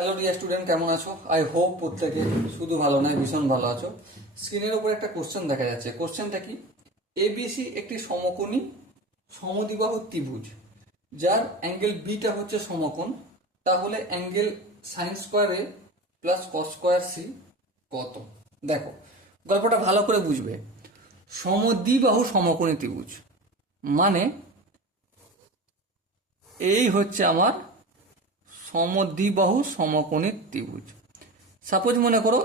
Hello dear student, কেমন আছো? I hope প্রত্যেকে শুধু ভালো নয়, ভীষণ ভালো আছো। স্ক্রিনের উপর একটা কোশ্চেন দেখা যাচ্ছে। কোশ্চেনটা কি? এবিসি একটি সমকোণী সমদ্বিবাহু ত্রিভুজ, যার অ্যাঙ্গেল বিটা হচ্ছে সমকোণ। তাহলে অ্যাঙ্গেল সাইন স্কোয়ার এ প্লাস কস স্কোয়ার সি কত? দেখো, গল্পটা ভালো করে বুঝবে। সমদ্বিবাহু সমকোণী ত্রিভুজ মানে এই হচ্ছে আমার সমদ্বিবাহু সমকোণী ত্রিভুজ। সাপোজ মনে করো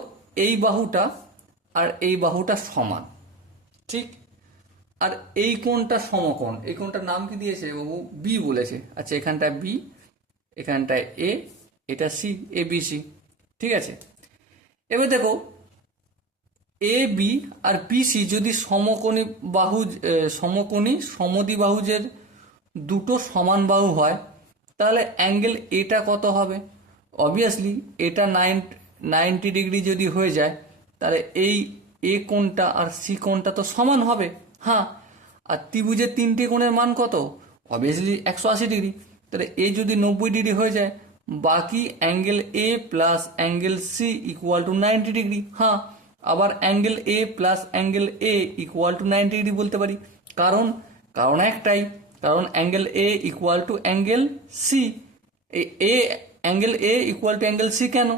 এই বাহুটা আর এই বাহুটা সমান, ঠিক? আর এই কোণটা সমকোণ। এই কোণটার নাম কি দিয়েছে বাবু? বি বলেছে। আচ্ছা, এখানটায় বি, এখানটায় এ, এটা সি, এ বি সি। ঠিক আছে, এবার দেখো এ বি আর পিসি যদি সমকোণী বাহু, সমকোণী সমদ্বিবাহুজের দুটো সমান বাহু হয়, তাহলে অ্যাঙ্গেল এটা কত হবে? অবভিয়াসলি এটা 90 ডিগ্রি যদি হয়ে যায়, তাহলে এই এ কোণটা আর সি কোণটা তো সমান হবে। হ্যাঁ, আর ত্রিভুজের তিনটে কোণের মান কত? Obviously 180 degree. তাহলে এ যদি 90 ডিগ্রি হয়ে যায়, বাকি angle A plus angle C equal to 90 degree. হ্যাঁ, আবার angle A plus angle A equal to 90 degree বলতে পারি। কারণ কারণ একটাই, কারণ angle A equal to angle C. এই A angle A equal to angle C কেন?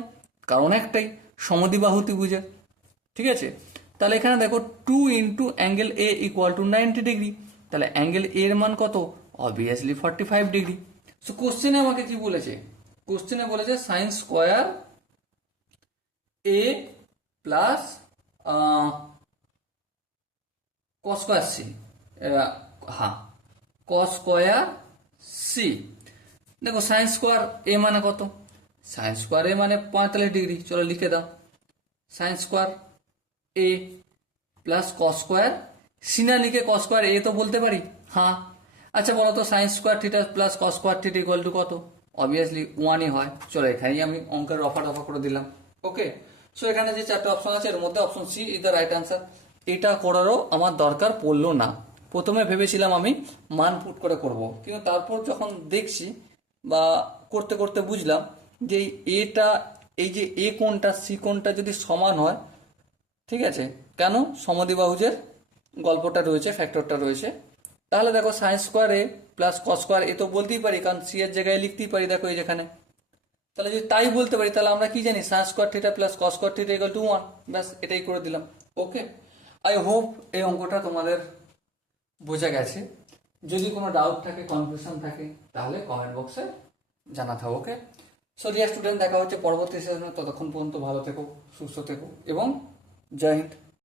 কারণ একটাই, সমদ্বিবাহু ত্রিভুজের। ঠিক আছে, তাহলে এখানে দেখো 2 into angle A equal to 90 degree. তাহলে অ্যাঙ্গেল এর মান কত? Obviously 45 degree. সো কোশ্চেনে আমাকে কি বলেছে? কোশ্চেনে বলেছে সাইন স্কোয়ার এ প্লাস কস স্কোয়ার সি। হ্যাঁ, কস স্কোয়ার সি। দেখো সাইন স্কোয়ার এ মানে কত? সাইন স্কোয়ার এ মানে 45 ডিগ্রি। চলো লিখে দাও, সাইন স্কোয়ার এ প্লাস কস স্কোয়ার সি। না লিখে কস স্কোয়ার এ তো বলতে পারি। হ্যাঁ, আচ্ছা বলো তো sine square theta plus cos square theta equal to কত? অবভিয়াসলি 1ই হয়। চলো এখানেই আমি অঙ্কের রফা দফা করে দিলাম। ওকে, সো এখানে যে চারটে অপশন আছে এর মধ্যে option C is the right answer. এটা করারও আমার দরকার পড়লো না। প্রথমে ভেবেছিলাম আমি মান পুট করে করব, কিন্তু তারপর যখন দেখছি বা করতে করতে বুঝলাম যে এটা, এই যে এ কোণটা সি কোণটা যদি সমান হয়, ঠিক আছে, কেন? সমদ্বিবাহুজের গল্পটা রয়েছে, ফ্যাক্টরটা রয়েছে। তাহলে দেখো সাইন স্কোয়ার এ প্লাস কস স্কোয়ার এ তো বলতেই পারি, কারণ সি এর জায়গায় লিখতেই পারি। দেখো এই যেখানে, তাহলে যদি তাই বলতে পারি, তাহলে আমরা কি জানি? Sine square theta plus cos square theta equal to 1। ব্যাস, এটাই করে দিলাম। ওকে, আই হোপ এই অঙ্কটা তোমাদের বোঝা গেছে। যদি কোনো ডাউট থাকে, কনফিউশন থাকে, তাহলে কমেন্ট বক্সে জানাতে হবে। ওকে, সো ডিয়ার স্টুডেন্ট, দেখা হচ্ছে পরবর্তী সেশনে। ততক্ষণ পর্যন্ত ভালো থেকো, সুস্থ থেকো এবং জয় হিন্দ।